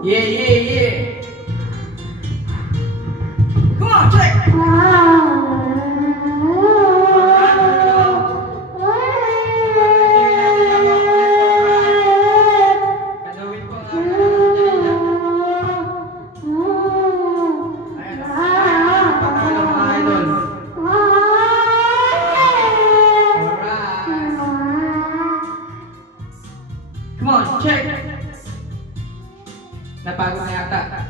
Yeah, yeah, yeah. Come on, check. Come on, check. Napagod na yata.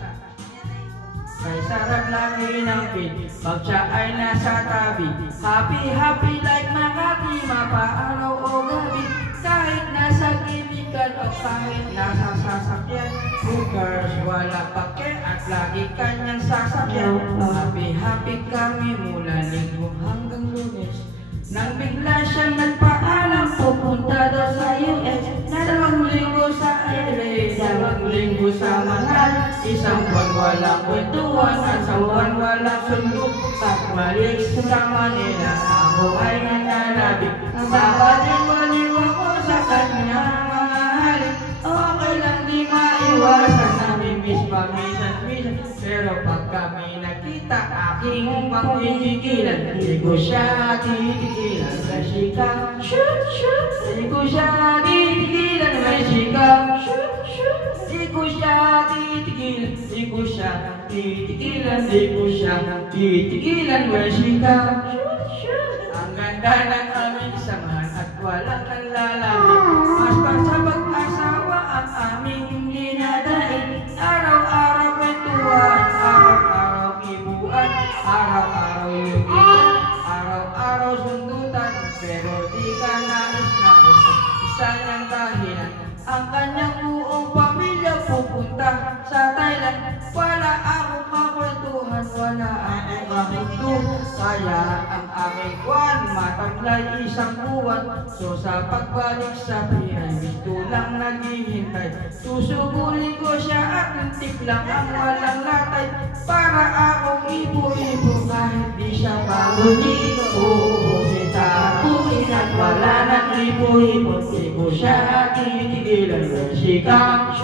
Ay sarap lagi ng pin pag siya ay nasa tabi. Happy, happy like Makati, mapaaraw o gabi. Kahit nasa kimikan o kahit nasa sasakyan, hookers, wala pake at lagi kanyang sasakyan. Happy, happy kami mula linggo hanggang Lunes. Nang bigla siyang nagpaalam, pupunta daw sa US. Na 2 linggo sa LA, 2 linggo sa Manhattan. Isang buwan walang kwentuhan at sa buwan walang sundo. Pagbalik sa Manila, ako ay nananabik. Baliw ako sa kanyang mga halik. Okay lang di maiwasan, namimiss paminsan-minsan. Pero pag kami nakita, aking pangtigilan. Di ko siya titigilan, may sikap. Shoot, shoot. Di ko siya titigilan, may sikap. Shoot, shoot. Di ko siya titigilan, di ko siya titigilan, di ko siya titigilan, may sikap. Shoot, shoot. Ang ganda ng aming samahan at walang nanlalamig. Mas pa sa pag-asawa ang aming dinadaig. Araw-araw kwentuhan, araw-araw ibuan, araw-araw yugitan, araw-araw sundutan. Pero di ka nais-nais, isa niyang dahilan. Ang kanyang buong pamilya pupunta sa Thailand. Wala akong makwentuhan, wala akong kahundo. Kaya ang aming kwan mataglay 1 buwan. So sa pagbalik sa Pihay, gusto lang naghihintay. Susugulin ko siya at muntik lang ang walang latay. Para akong ibo-ibo kahit di siya pagod-ibo. Uubusin sa tuwin at wala nang ibo-ibo. Di ko siya titigilan ng sikap.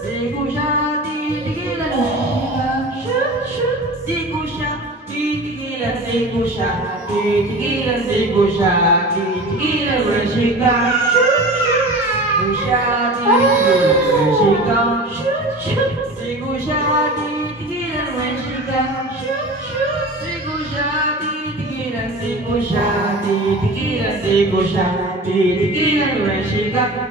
Di ko siya titigilan ng sikap. Di ko siya titigilan, di ko siya titigilan, di ko siya titigilan ng sikap. Di ko siya titigilan ng sikap. Di ko siya titigilan ng sikap. Di ko siya titigilan, di ko siya titigilan, di ko siya titigilan ng sikap.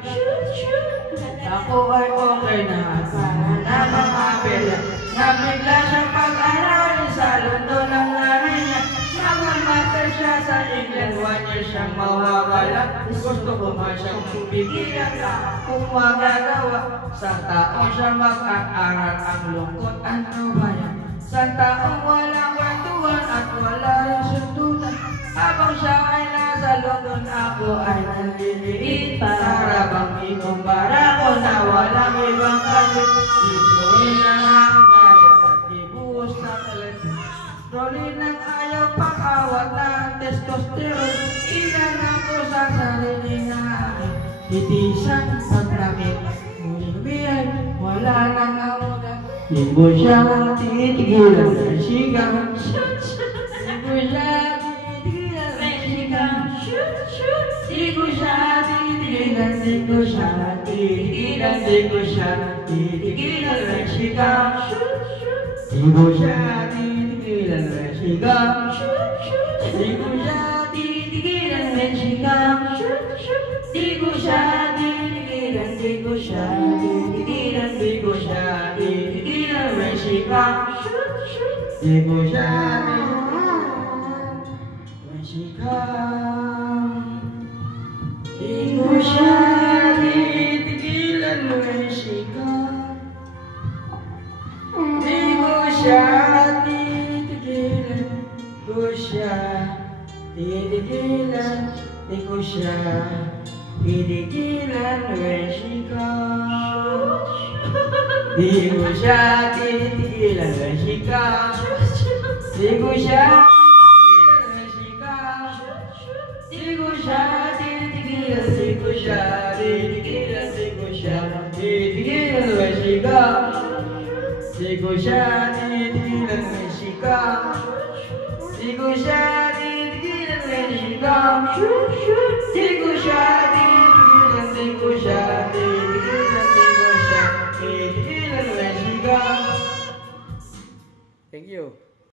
Ako ay okay na at para na makapela. Nabigla siyang pag-aralin sa London ang nanay niya. Nagmamaster siya sa England, 1 year siyang mawawala. Gusto ko man siyang bigyan na kung magagawa. Sa taong siya mag-aaral ang lungkot ano ba yan? Sa taong walang kwentuhan at wala rin sundutan. Habang siya ay nasa London, ako ay naliliit. Para bang ikumbara ko na walang ibang kalit. Ibuhin na ang galit at ibuhos na kalit. Rolin ang ayaw pakawat ng testosterone. Ilan ako sa sarili na akin. Titisan paglamit. Muling biyay, wala nang amunan. Di ko siya titigilan ng sigaw. Di ko siya titigilan ng sigaw. Di ko siya titigilan, di ko siya titigilan, di ko siya titigilan ng sigaw. Di ko siya titigilan ng sigaw. Di ko siya titigilan ng sigaw. Di ko siya titigilan, di ko siya titigilan, di ko siya titigilan ng sigaw. Di ko siya di ko siya titigilan ng sikap. Di ko siya titigilan, di ko siya titigilan, di ko siya titigilan ng sikap. Di ko siya titigilan ng sikap. Di ko siya di ko siya titigilan, di ko siya titigilan, di ko siya titigilan, sigaw. Di ko siya titigilan may sigaw. Di ko siya titigilan may sigaw. Di ko siya titigilan, di ko siya titigilan, di ko siya titigilan may sigaw. Thank you.